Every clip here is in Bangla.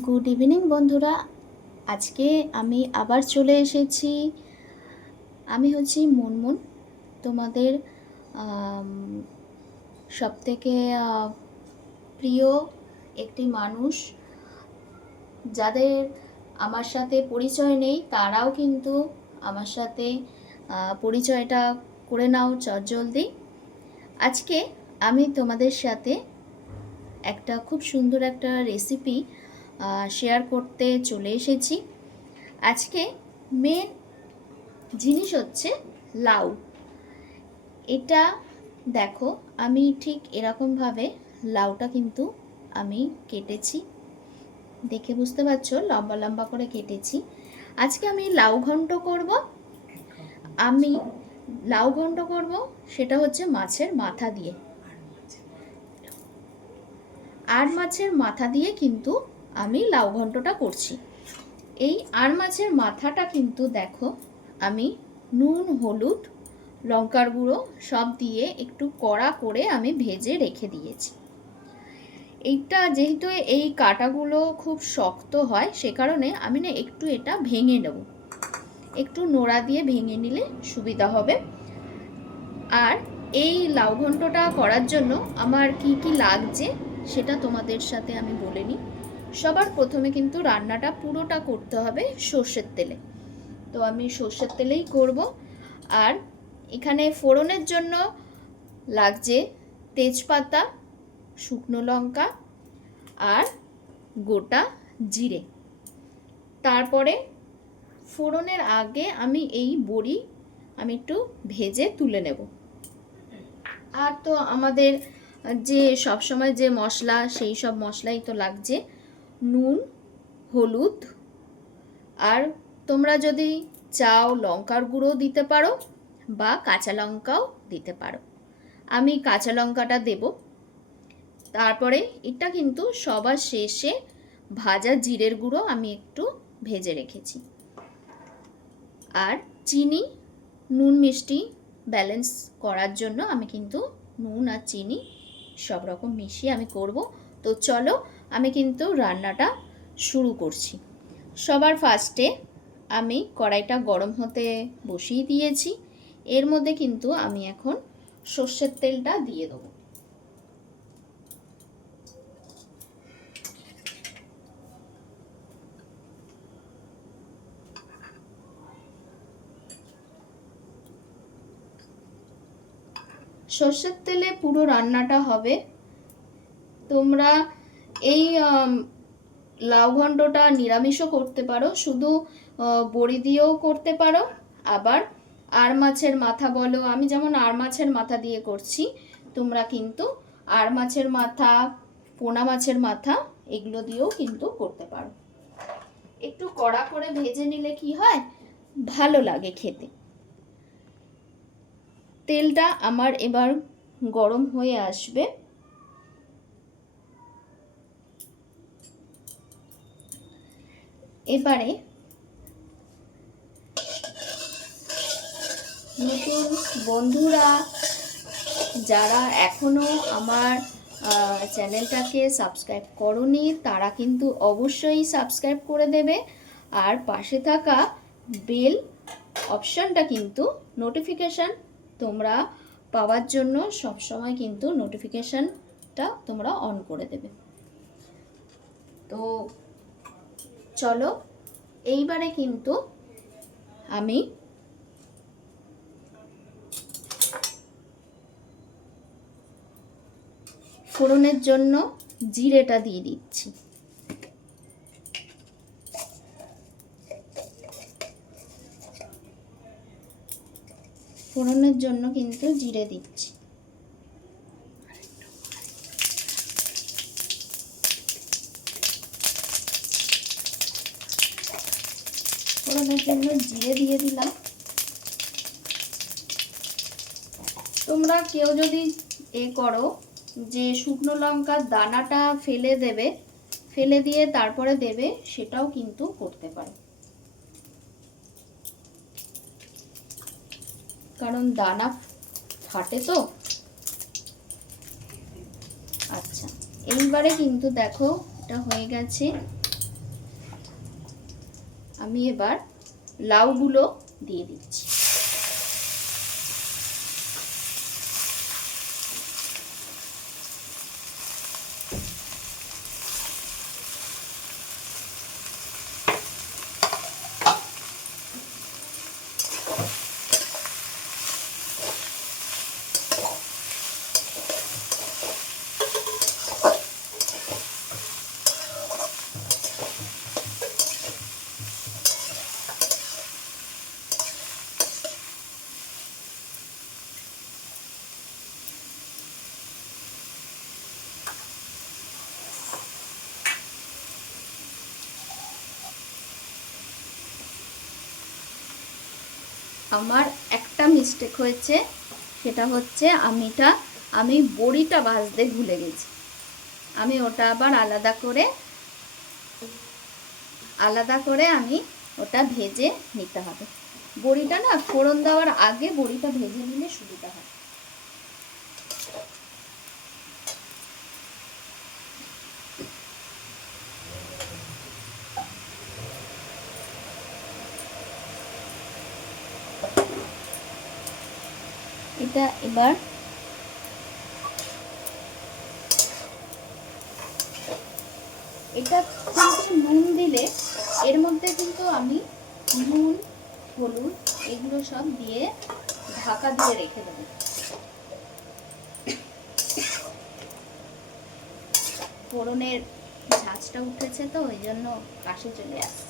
গুড ইভিনিং বন্ধুরা। আজকে আমি আবার চলে এসেছি। আমি হচ্ছি মুনমুন, তোমাদের সবথেকে প্রিয় একটি মানুষ। যাদের আমার সাথে পরিচয় নেই তারাও কিন্তু আমার সাথে পরিচয়টা করে নাও চটজলদি। আজকে আমি তোমাদের সাথে একটা খুব সুন্দর একটা রেসিপি শেয়ার করতে চলে এসেছি। আজকে মেন জিনিস হচ্ছে লাউ। এটা দেখো, আমি ঠিক এরকমভাবে লাউটা কিন্তু আমি কেটেছি, দেখে বুঝতে পারছো লম্বা লম্বা করে কেটেছি। আজকে আমি লাউ ঘন্ট করব। সেটা হচ্ছে মাছের মাথা দিয়ে। আর মাছের মাথা দিয়ে কিন্তু আমি লাউ ঘন্টটা করছি। এই আর মাছের মাথাটা কিন্তু দেখো, আমি নুন, হলুদ, লঙ্কার গুঁড়ো সব দিয়ে একটু কড়া করে আমি ভেজে রেখে দিয়েছি। এইটা যেহেতু এই কাঁটাগুলো খুব শক্ত হয়, সে কারণে আমি না একটু এটা ভেঙে নেব। একটু নোড়া দিয়ে ভেঙে নিলে সুবিধা হবে। আর এই লাউ ঘন্টটা করার জন্য আমার কি কি লাগছে সেটা তোমাদের সাথে আমি বলে নিই। সবার প্রথমে কিন্তু রান্নাটা পুরোটা করতে হবে সর্ষের তেলে, তো আমি সর্ষের তেলেই করব। আর এখানে ফোড়নের জন্য লাগছে তেজপাতা, শুকনো লঙ্কা আর গোটা জিরে। তারপরে ফোড়নের আগে আমি এই বড়ি আমি একটু ভেজে তুলে নেব। আর তো আমাদের যে সবসময় যে মশলা, সেই সব মশলাই তো লাগছে। নুন, হলুদ, আর তোমরা যদি চাও লঙ্কার গুঁড়ো দিতে পারো বা কাঁচা লঙ্কাও দিতে পারো। আমি কাঁচা লঙ্কাটা দেব। তারপরে এটা কিন্তু সবার শেষে ভাজা জিরের গুঁড়ো আমি একটু ভেজে রেখেছি। আর চিনি, নুন মিষ্টি ব্যালেন্স করার জন্য আমি কিন্তু নুন আর চিনি সব রকম মিশিয়ে আমি করব। তো চলো আমি কিন্তু রান্নাটা শুরু করছি। সবার ফার্স্টে আমি কড়াইটা গরম হতে বসিয়ে দিয়েছি। এর মধ্যে কিন্তু আমি এখন সর্ষের তেলটা দিয়ে দেবো। সর্ষের তেলে পুরো রান্নাটা হবে। তোমরা এই লাউ ঘন্টটা নিরামিষও করতে পারো, শুধু বড়ি দিয়েও করতে পারো। আবার আর মাছের মাথা বলো, আমি যেমন আর মাছের মাথা দিয়ে করছি, তোমরা কিন্তু আর মাছের মাথা, পোনা মাছের মাথা এগুলো দিয়েও কিন্তু করতে পারো। একটু কড়া করে ভেজে নিলে কি হয়, ভালো লাগে খেতে। তেলটা আমার এবার গরম হয়ে আসবে। এবারে নতুন বন্ধুরা যারা এখনো আমার চ্যানেলটাকে সাবস্ক্রাইব করোনি, তারা কিন্তু অবশ্যই সাবস্ক্রাইব করে দেবে। আর পাশে থাকা বেল অপশানটা কিন্তু নোটিফিকেশান তোমরা পাওয়ার জন্য সবসময় কিন্তু নোটিফিকেশানটা তোমরা অন করে দেবে। তো চলো এইবারে কিন্তু আমি ফোড়নের জন্য জিরেটা দিয়ে দিচ্ছি। ফোড়নের জন্য কিন্তু জিরে দিচ্ছি। ফোড়নের জন্য জিরে দিয়ে দিলাম। তোমরা কেউ যদি করো যে শুকনো লঙ্কার দানাটা ফেলে দেবে, ফেলে দিয়ে তারপরে দেবে, সেটাও কিন্তু করতে পারো, কারণ দানা ফাটে তো। আচ্ছা, এইবারে কিন্তু দেখো এটা হয়ে গেছে। আমি এবার লাউগুলো দিয়ে দিচ্ছি। আমার একটা মিস্টেক হয়েছে, সেটা হচ্ছে আমি বড়িটা ভাজতে ভুলে গেছি। আমি ওটা আবার আলাদা করে আমি ওটা ভেজে নিতে হবে। বড়িটা না ফোড়ন দেওয়ার আগে বড়িটা ভেজে নিলে সুবিধা হয়। এটা এবার এটা কিন্তু নুন দিলে এর মধ্যে কিন্তু আমি নুন হলুদ এগুলো সব দিয়ে ঢাকা দিয়ে রেখে দেবো। ফোড়নের ঝাঁঝটা উঠেছে তো ওই জন্য কাশি চলে আসছে।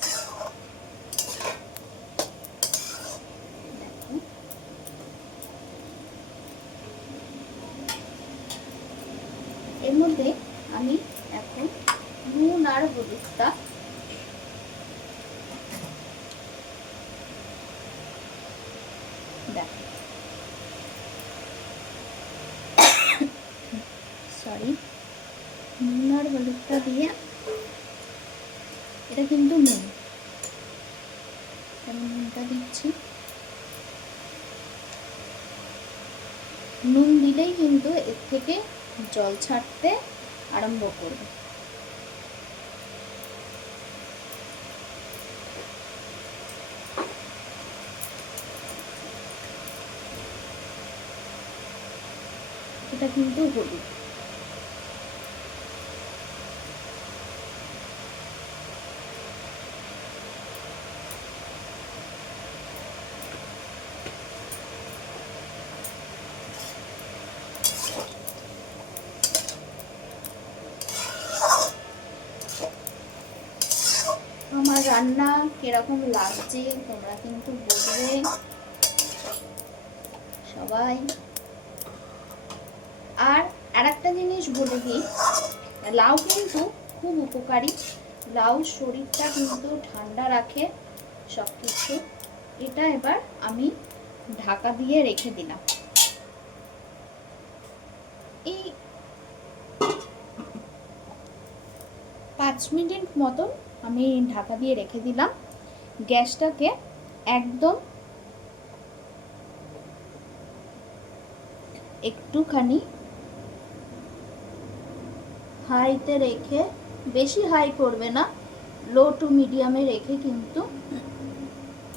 এর মধ্যে আমি এখন নুন আর হলুদটা নুন আর হলুদটা দিয়ে, এটা কিন্তু নুন, আমি নুনটা দিচ্ছি। নুন দিলেই কিন্তু এর থেকে জল ছাড়তে আরম্ভ করবে। এটা কিন্তু হলুদ। আমার রান্না কিরকম লাগছে তোমরা কিন্তু বলবে সবাই। আর আরেকটা জিনিস বলে দিই, লাউ কিন্তু খুব উপকারী। লাউ শরীরটা কিন্তু ঠান্ডা রাখে সব কিছু। এটা এবার আমি ঢাকা দিয়ে রেখে দিলাম। এই 5 মিনিট মতন আমি ঢাকা দিয়ে রেখে দিলাম। গ্যাসটাকে একদম একটুখানি হাইতে রেখে, বেশি হাই করবে না, লো টু মিডিয়ামে রেখে কিন্তু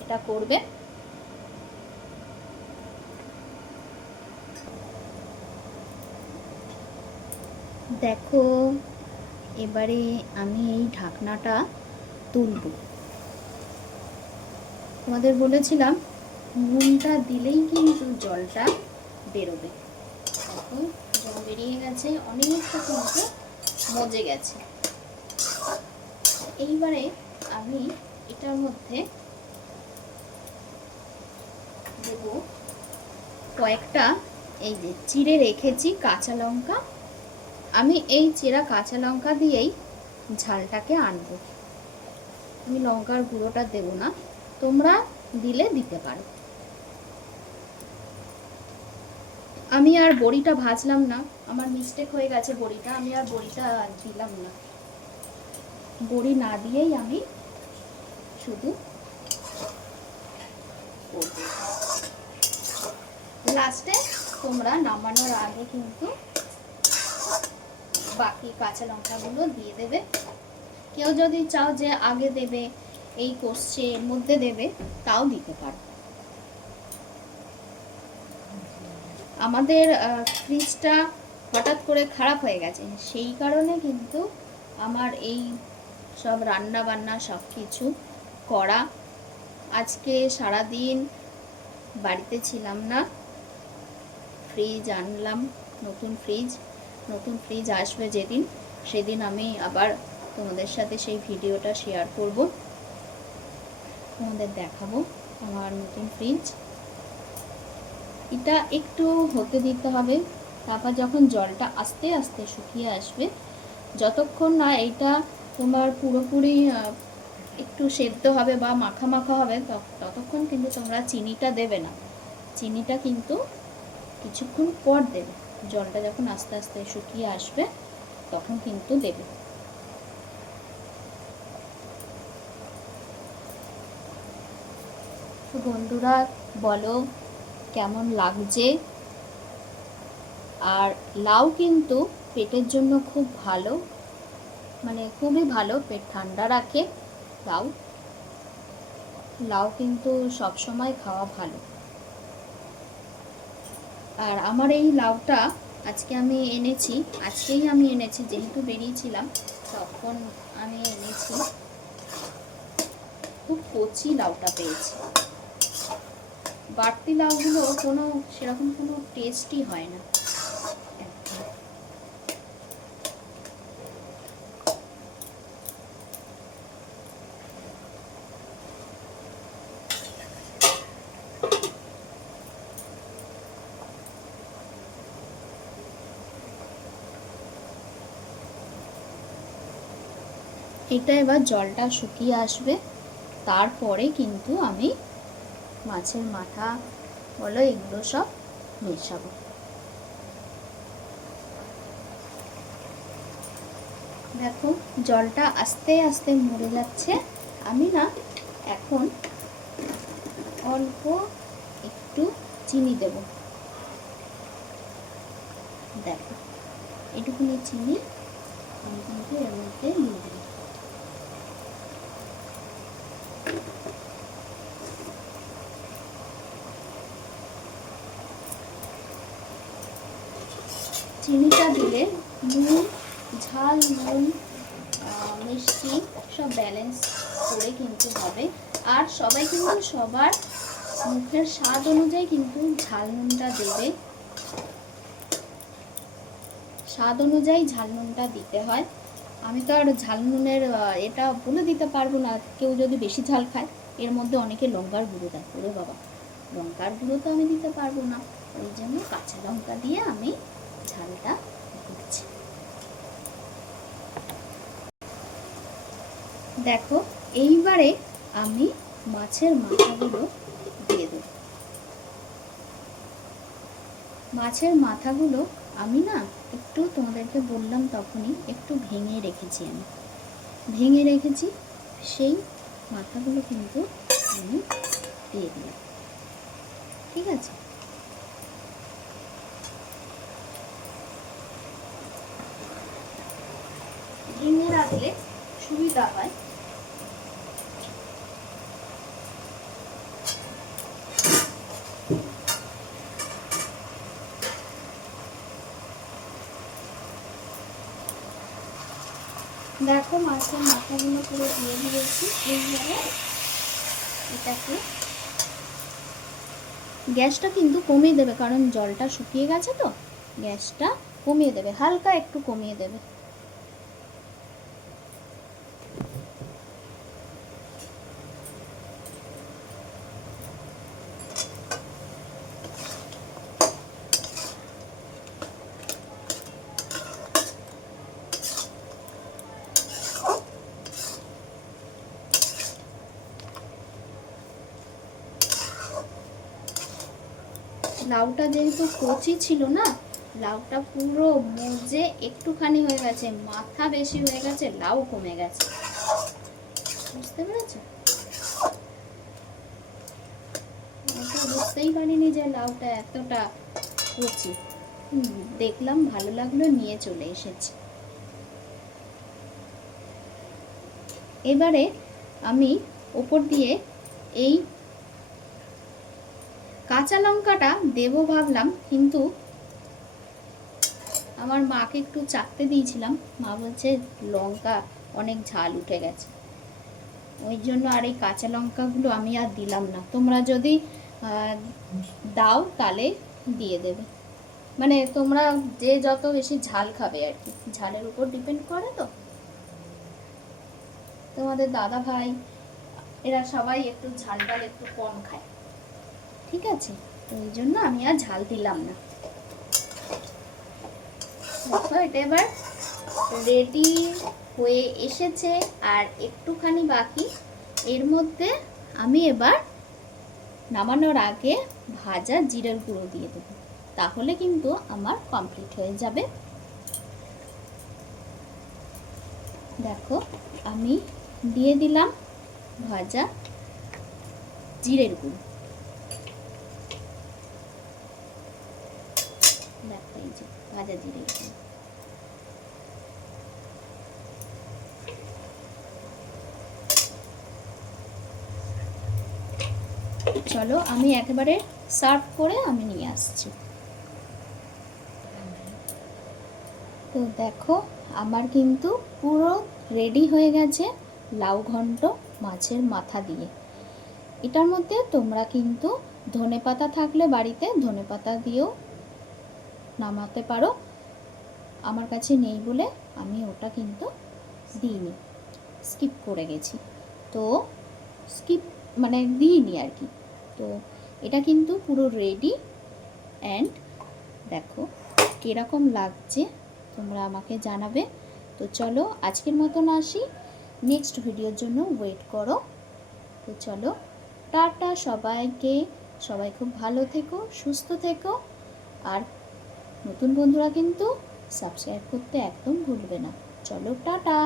এটা করবে। দেখো এবারে আমি এই ঢাকনাটা তুলব। তোমাদের বলেছিলাম নুনটা দিলেই কিন্তু জলটা বেরোবে। দেখো জল বেরিয়ে গেছে, অনেকটা কিন্তু মজে গেছে। এইবারে আমি এটার মধ্যে দেব কয়েকটা এই যে চিড়ে রেখেছি কাঁচা লঙ্কা। আমি এই চেরা কাঁচা লঙ্কা দিয়েই ঝালটাকে আনবো। আমি লঙ্কার গুঁড়োটা দেব না, তোমরা দিলে দিতে পারো। আমি আর বড়িটা ভাজলাম না, আমার মিস্টেক হয়ে গেছে বড়িটা, আমি আর বড়িটা দিলাম না। বড়ি না দিয়েই আমি শুধু লাস্টে তোমরা নামানোর আগে কিন্তু বাকি কাঁচা লঙ্কাগুলো দিয়ে দেবে। কেউ যদি চাও যে আগে দেবে এই কষছে এর মধ্যে দেবে, তাও দিতে পারো। আমাদের ফ্রিজটা হঠাৎ করে খারাপ হয়ে গেছে, সেই কারণে কিন্তু আমার এই সব রান্না বান্না সব কিছু করা। আজকে সারাদিন বাড়িতে ছিলাম না, ফ্রিজ আনলাম, নতুন ফ্রিজ আসবে যেদিন, সেদিন আমি আবার তোমাদের সাথে সেই ভিডিওটা শেয়ার করব, তোমাদের দেখাবো আমার নতুন ফ্রিজ। এটা একটু হতে দিতে হবে, তারপর যখন জলটা আস্তে আস্তে শুকিয়ে আসবে, যতক্ষণ না এটা তোমার পুরোপুরি একটু সেদ্ধ হবে বা মাখা মাখা হবে, ততক্ষণ কিন্তু তোমরা চিনিটা দেবে না। চিনিটা কিন্তু কিছুক্ষণ পর দেবে, জলটা যখন আস্তে আস্তে শুকিয়ে আসবে তখন কিন্তু দেবে। তো বন্ধুরা বলো কেমন লাগছে। আর লাউ কিন্তু পেটের জন্য খুব ভালো, মানে খুবই ভালো, পেট ঠান্ডা রাখে লাউ কিন্তু সব সময় খাওয়া ভালো। আর আমার এই লাউটা আজকেই আমি এনেছি, যেহেতু বেরিয়েছিলাম তখন আমি এনেছি, খুব কচি লাউটা পেয়েছি। বাড়তি লাউগুলো সেরকম কোনো টেস্টই হয় না। এটা এবার জলটা শুকিয়ে আসবে, তারপরে কিন্তু আমি মাছের মাথা বলো এগুলো সব মেশাবো। দেখো জলটা আস্তে আস্তে মরে যাচ্ছে, আমি না এখন অল্প একটু চিনি দেব। দেখো এটুকুনি চিনি আমি কিন্তু এর মধ্যে দিয়ে দেব। চিনিটা দিলে নুন ঝাল মিষ্টি সব ব্যালেন্স করে কিন্তু হবে। আর সবাই কিন্তু সবার মুখের স্বাদ অনুযায়ী কিন্তু ঝাল নুনটা দেবে, স্বাদ অনুযায়ী ঝাল নুনটা দিতে হয়। আমি তো আর ঝাল নুনের এটা বলে দিতে পারবো না, কেউ যদি বেশি ঝাল খায়, এর মধ্যে অনেকে লঙ্কার গুঁড়ো দেয়, ওরে বাবা লঙ্কার গুঁড়ো তো আমি দিতে পারবো না, ওই জন্য কাঁচা লঙ্কা দিয়ে আমি ঝালটা দিচ্ছি। দেখো এইবারে আমি মাছের মাথাগুলো দিয়ে দেব। মাছের মাথাগুলো আমি না একটু তোমাদেরকে বললাম তখনই একটু ভেঙে রেখেছি, সেই মাথাগুলো কিন্তু আমি দিয়ে দিলাম। ঠিক আছে, ভেঙে রাখলে সুবিধা হয়। দেখো মাছের মাথাগুলো পুরো দিয়ে দিয়েছি। এইভাবে এটাকে গ্যাসটা কিন্তু কমিয়ে দেবে, কারণ জলটা শুকিয়ে গেছে তো, গ্যাসটা কমিয়ে দেবে, হালকা একটু কমিয়ে দেবে। লাউটা যেহেতু কচি ছিল না, লাউটা পুরো মজে একটুখানি হয়ে গেছে, মাথা বেশি হয়ে গেছে, লাউ কমে গেছে, বুঝতে পেরেছো? বুঝতেই পারিনি যে লাউটা এতটা কচি, দেখলাম ভালো লাগলো নিয়ে চলে এসেছি। এবারে আমি ওপর দিয়ে এই কাঁচা লঙ্কাটা দেবো ভাবলাম, কিন্তু আমার মাকে একটু চাখতে দিয়েছিলাম, মা বলছে লঙ্কা অনেক ঝাল উঠে গেছে, ওই জন্য আর এই কাঁচা লঙ্কাগুলো আমি আর দিলাম না। তোমরা যদি দাও তাহলে দিয়ে দেবে, মানে তোমরা যে যত বেশি ঝাল খাবে আর কি, ঝালের উপর ডিপেন্ড করে। তো তোমাদের দাদা ভাই এরা সবাই একটু ঝাল ডাল একটু কম খায়, ঠিক আছে, তো এই জন্য আমি আর ঝাল দিলাম না। দেখো এটা এবার রেডি হয়ে এসেছে, আর একটুখানি বাকি। এর মধ্যে আমি এবার নামানোর আগে ভাজা জিরের গুঁড়ো দিয়ে দেবো, তাহলে কিন্তু আমার কমপ্লিট হয়ে যাবে। দেখো আমি দিয়ে দিলাম ভাজা জিরের গুঁড়ো। দেখো এই যে ভাজা জিরের গুঁড়ো। চলো আমি একেবারে সার্ভ করে আমি নিয়ে আসছি। তো দেখো আমার কিন্তু পুরো রেডি হয়ে গেছে লাউ ঘন্ট মাছের মাথা দিয়ে। এটার মধ্যে তোমরা কিন্তু ধনেপাতা থাকলে বাড়িতে ধনেপাতা দিয়েও নামাতে পারো, আমার কাছে নেই বলে আমি ওটা কিন্তু দিইনি, স্কিপ করে গেছি, তো স্কিপ মানে দিইনি আর কি। তো এটা কিন্তু পুরো রেডি, অ্যান্ড দেখো কীরকম লাগছে তোমরা আমাকে জানাবে। তো চলো আজকের মতন আসি, নেক্সট ভিডিওর জন্য ওয়েট করো। তো চলো টাটা সবাইকে, সবাই খুব ভালো থেকো, সুস্থ থেকো, আর নতুন বন্ধুরা কিন্তু সাবস্ক্রাইব করতে একদম ভুলবে না। চলো টাটা।